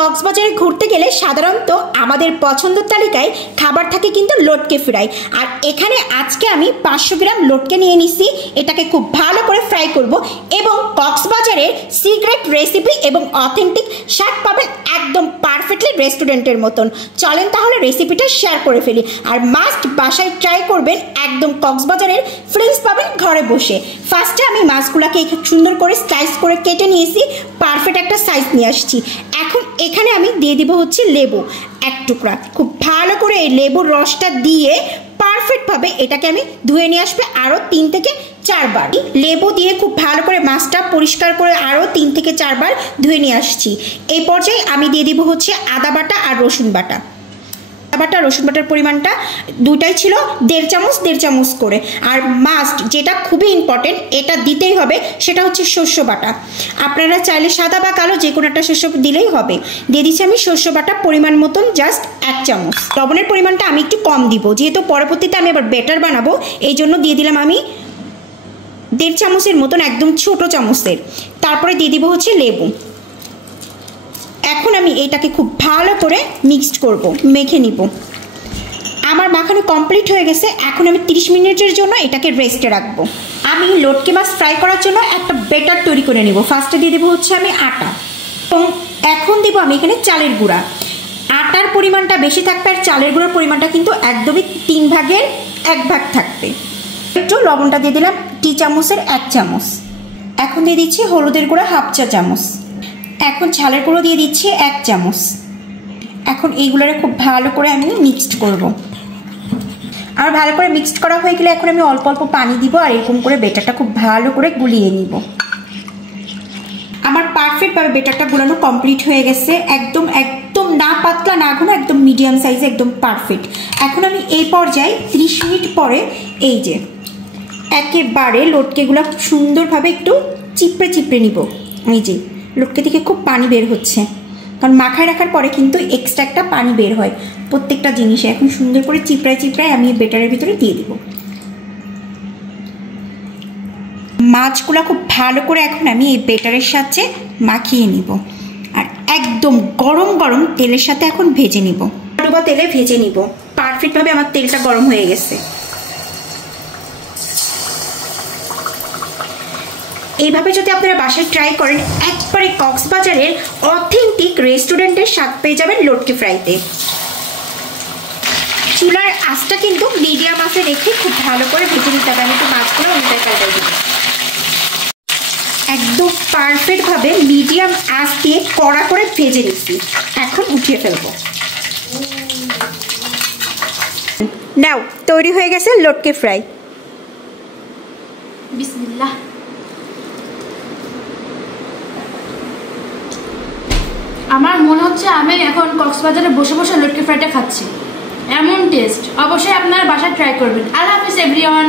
কক্সবাজারে ঘুরতে গেলে সাধারণত আমাদের পছন্দের তালিকায় খাবার থাকে কিন্তু লটকে ফ্রাই। আর এখানে আজকে আমি 500 গ্রাম লটকে নিয়ে নিছি। এটাকে খুব ভালো করে ফ্রাই করব এবং কক্সবাজারের সিক্রেট রেসিপি এবং অথেন্টিক স্বাদ পাবেন একদম পারফেক্টলি রেস্টুরেন্টের মতন। চলেন তাহলে রেসিপিটা শেয়ার করে ফেলি। আর মাস্ট বাসায় ট্রাই করবেন, একদম কক্সবাজারের ফ্রেন্ডস পাবেন ঘরে বসে। ফার্স্টে আমি মাছগুলোকে সুন্দর করে স্লাইস করে কেটে নিয়েছি, পারফেক্ট একটা সাইজ নিয়ে আসছি। এখন এখানে আমি দিয়ে দিব হচ্ছে লেবু এক টুকরা। খুব ভালো করে এই লেবুর রসটা দিয়ে পারফেক্টভাবে এটাকে আমি ধুয়ে নিয়ে আসবে আরও 3 থেকে 4 বার। লেবু দিয়ে খুব ভালো করে মাছটা পরিষ্কার করে আরও 3 থেকে 4 বার ধুয়ে নিয়ে আসছি। এই পর্যায়ে আমি দিয়ে দিব হচ্ছে আদা বাটা আর রসুন বাটা। বাটা রসুন বাটার পরিমাণটা দুটাই ছিল 1.5 চামচ করে। আর মাস্ট যেটা খুবই ইম্পর্টেন্ট, এটা দিতেই হবে, সেটা হচ্ছে শস্য বাটা। আপনারা চাইলে সাদা বা কালো যে কোনো একটা শস্য দিলেই হবে। দিয়ে দিচ্ছি আমি শস্য বাটা পরিমাণ মতন, জাস্ট 1 চামচ। লবণের পরিমাণটা আমি একটু কম দিব, যেহেতু পরবর্তীতে আমি আবার ব্যাটার বানাবো, এই জন্য দিয়ে দিলাম আমি 1.5 চামচের মতন, একদম ছোট চামচের। তারপরে দিয়ে দিব হচ্ছে লেবু। এখন আমি এটাকে খুব ভালো করে মিক্সড করব, মেখে নিব। আমার মাখানো কমপ্লিট হয়ে গেছে। এখন আমি 30 মিনিটের জন্য এটাকে রেস্টে রাখবো। আমি লটকে মাছ ফ্রাই করার জন্য একটা ব্যাটার তৈরি করে নেব। ফার্স্টে দিয়ে দেবো হচ্ছে আমি আটা, এবং এখন দেবো আমি এখানে চালের গুঁড়া। আটার পরিমাণটা বেশি থাকবে আর চালের গুঁড়ার পরিমাণটা কিন্তু একদমই 3 ভাগের 1 ভাগ থাকবে। একটু লবণটা দিয়ে দিলাম 2 চামচের 1 চামচ। এখন দিয়ে দিচ্ছি হলুদের গুঁড়া 1/2 চা চামচ। এখন ঝালের গুঁড়ো দিয়ে দিচ্ছি 1 চামচ। এখন এইগুলোরে খুব ভালো করে আমি মিক্সড করব। আর ভালো করে মিক্সড করা হয়ে গেলে এখন আমি অল্প অল্প পানি দিব আর এরকম করে বেটারটা খুব ভালো করে গুলিয়ে নিব। আমার পারফেক্টভাবে বেটারটা গুলানো কমপ্লিট হয়ে গেছে। একদম একদম না পাতলা না ঘন, একদম মিডিয়াম সাইজে, একদম পারফেক্ট। এখন আমি এই পর্যায়ে 30 মিনিট পরে এই যে একেবারে লটকেগুলো খুব সুন্দরভাবে একটু চিপড়ে চিপড়ে নিব। এই যে লটকে থেকে খুব পানি বের হচ্ছে, কারণ মাখায় রাখার পরে কিন্তু এক্সট্রা একটা পানি বের হয় প্রত্যেকটা জিনিসে। এখন সুন্দর করে চিপড়ায় চিপড়ায় আমি বেটারের ভিতরে দিয়ে দিব মাছগুলো। খুব ভালো করে এখন আমি এই বেটারের সাথে মাখিয়ে নিব আর একদম গরম গরম তেলের সাথে এখন ভেজে নিব। ডুবা তেলে ভেজে নিব। পারফেক্টভাবে আমার তেলটা গরম হয়ে গেছে। এইভাবে যদি আপনারা বাসায় ট্রাই করেন, একবারে কক্সবাজারের অথেন্টিক রেস্টুরেন্টের স্বাদ পেয়ে যাবেন লটকে ফ্রাইতে। চুলার আঁচটা কিন্তু মিডিয়াম আঁচে রেখে খুব ভালো করে ভেজে নিতে হবে। আমি তো মাছগুলো উল্টায় পাল্টাই দিব। একদম পারফেক্টভাবে মিডিয়াম আঁচ দিয়ে কড়া করে ভেজে নিচ্ছি। এখন উঠিয়ে ফেলবো। নাও তৈরি হয়ে গেছে লটকে ফ্রাই। বিসমিল্লাহ। আমার মনে হচ্ছে আমি এখন কক্সবাজারে বসে বসে লটকে ফ্রাইটা খাচ্ছি, এমন টেস্ট। অবশ্যই আপনারা বাসায় ট্রাই করবেন। আল্লাহ হাফেজ এভরিওয়ান।